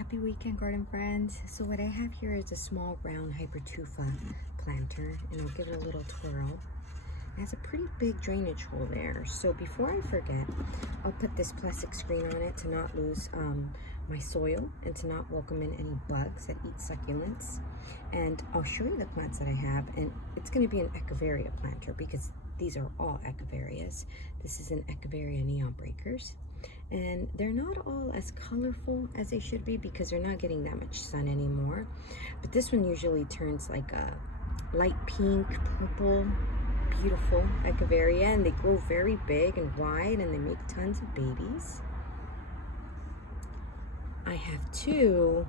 Happy weekend, garden friends. So what I have here is a small round hypertufa planter, and I'll give it a little twirl. It has a pretty big drainage hole there. So before I forget, I'll put this plastic screen on it to not lose my soil and to not welcome in any bugs that eat succulents. And I'll show you the plants that I have, and it's going to be an Echeveria planter because these are all Echeverias. This is an Echeveria neon breakers. And they're not all as colorful as they should be because they're not getting that much sun anymore. But this one usually turns like a light pink, purple, beautiful Echeveria, and they grow very big and wide and they make tons of babies. I have two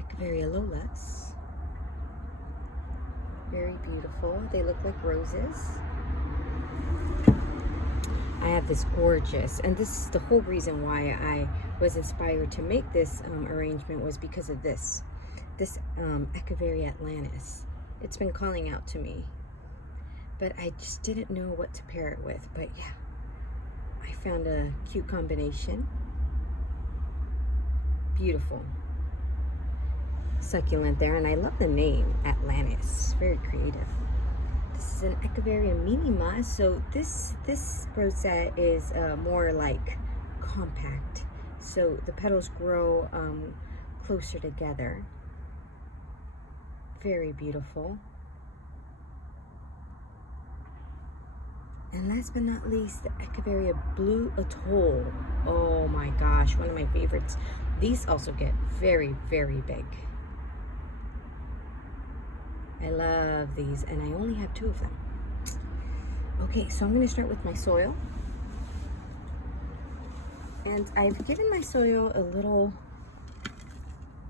Echeveria Lolas. Very beautiful. They look like roses. I have this gorgeous, and this is the whole reason why I was inspired to make this arrangement was because of this Echeveria Atlantis. It's been calling out to me, but I just didn't know what to pair it with. But yeah, I found a cute combination. Beautiful succulent there, and I love the name Atlantis. Very creative. This is an Echeveria Minima, so this rosette is more like compact, so the petals grow closer together. Very beautiful. And last but not least, the Echeveria Blue Atoll. Oh my gosh, one of my favorites. These also get very, very big. I love these, and I only have two of them. Okay, so I'm going to start with my soil. And I've given my soil a little,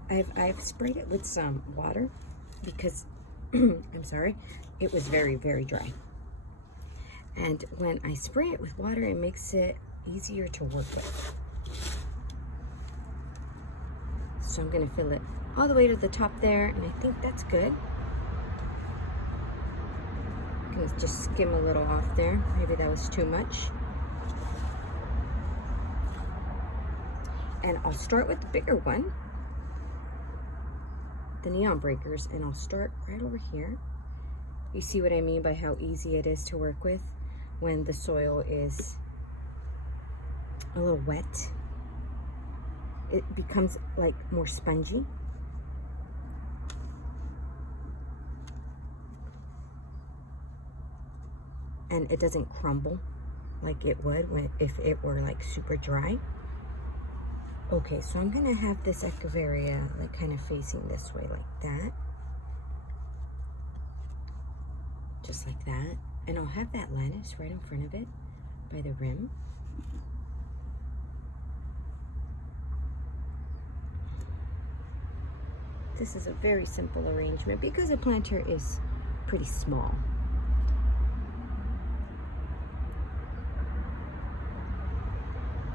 I've sprayed it with some water because, I'm sorry, it was very, very dry. And when I spray it with water, it makes it easier to work with. So I'm going to fill it all the way to the top there, and I think that's good. Just skim a little off there. Maybe that was too much. And I'll start with the bigger one, the neon breakers, and I'll start right over here. You see what I mean by how easy it is to work with when the soil is a little wet. It becomes like more spongy. And it doesn't crumble like it would if it were like super dry. Okay, so I'm gonna have this Echeveria like kind of facing this way like that. Just like that. And I'll have that Atlantis right in front of it by the rim. This is a very simple arrangement because a planter is pretty small.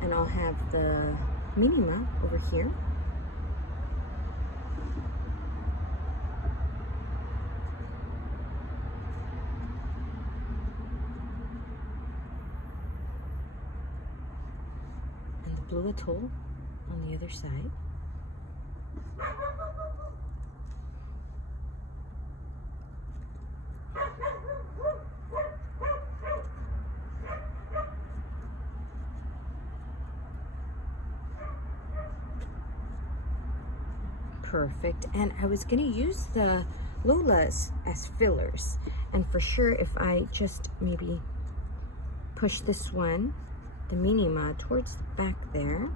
And I'll have the Minima over here. And the Blue Atoll on the other side. Perfect. And I was going to use the Lolas as fillers, and for sure if I just maybe push this one, the Minima, towards the back there,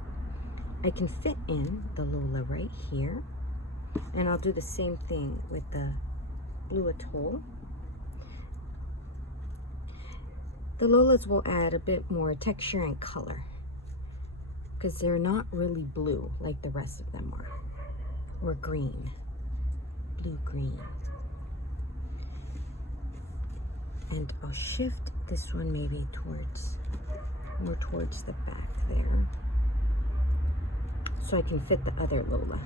I can fit in the Lola right here. And I'll do the same thing with the Blue Atoll. The Lolas will add a bit more texture and color because they're not really blue like the rest of them are. Or green, blue-green. And I'll shift this one maybe more towards the back there, so I can fit the other Lola.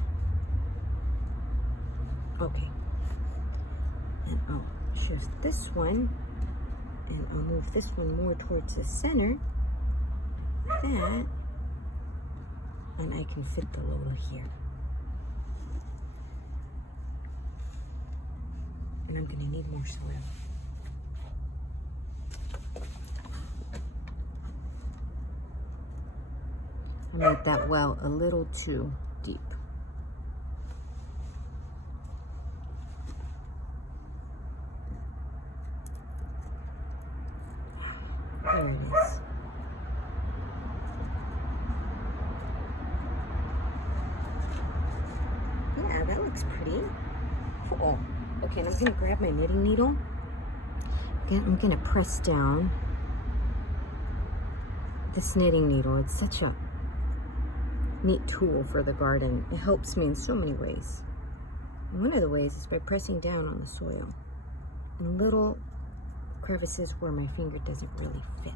Okay. And I'll shift this one, and I'll move this one more towards the center, like that, and I can fit the Lola here. And I'm going to need more soil. I made that well a little too deep. There it is. Yeah, that looks pretty. Oh, okay, and I'm gonna grab my knitting needle. I'm gonna press down this knitting needle. It's such a neat tool for the garden. It helps me in so many ways. And one of the ways is by pressing down on the soil in little crevices where my finger doesn't really fit.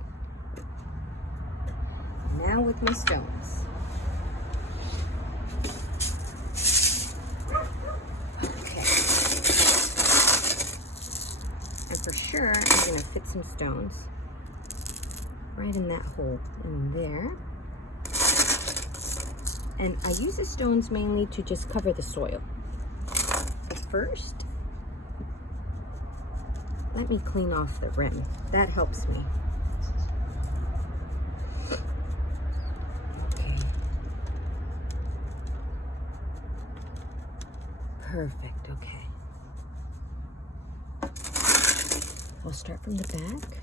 Now with my stones. Okay. And for sure, I'm gonna fit some stones right in that hole in there. And I use the stones mainly to just cover the soil. But first, let me clean off the rim. That helps me. Okay. Perfect, okay. We'll start from the back.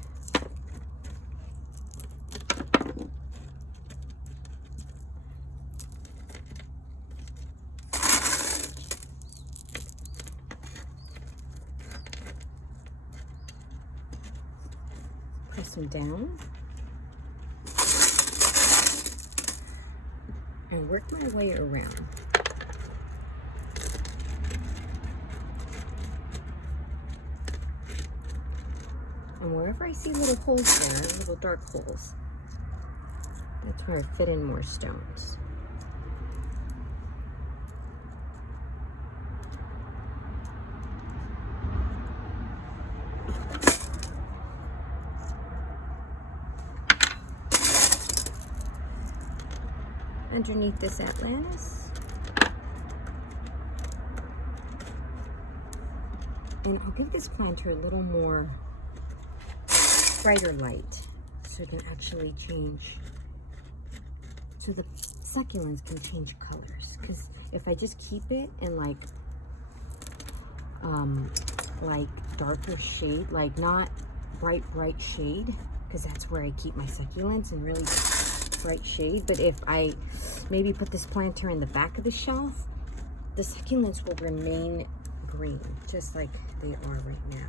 Press them down and work my way around. And wherever I see little holes there, little dark holes, that's where I fit in more stones. Underneath this Atlantis. And I'll give this planter a little more brighter light so it can actually change, so the succulents can change colors. Because if I just keep it in like darker shade, like not bright shade, because that's where I keep my succulents, in really bright shade. But if I maybe put this planter in the back of the shelf, the succulents will remain green, just like they are right now.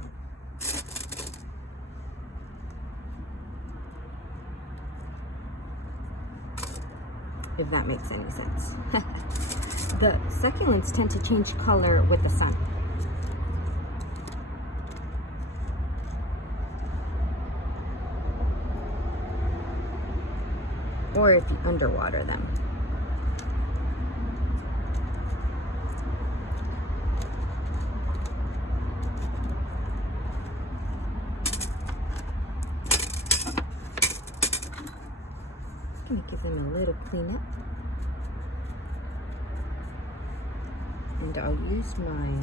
If that makes any sense. The succulents tend to change color with the sun. Or if you underwater them. Just gonna give them a little cleanup. And I'll use my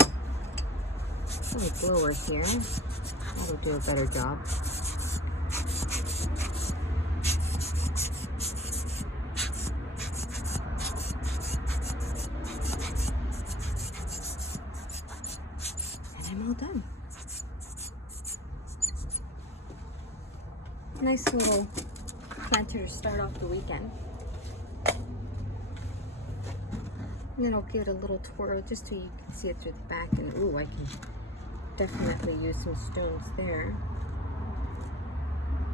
blower here. That'll do a better job. All done. Nice little planter to start off the weekend. And then I'll give it a little twirl just so you can see it through the back. And ooh, I can definitely use some stones there.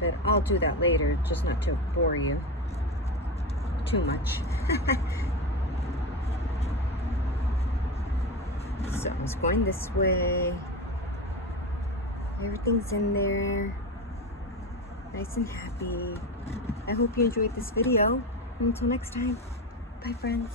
But I'll do that later, just not to bore you too much. So I was going this way. Everything's in there. Nice and happy. I hope you enjoyed this video. Until next time. Bye, friends.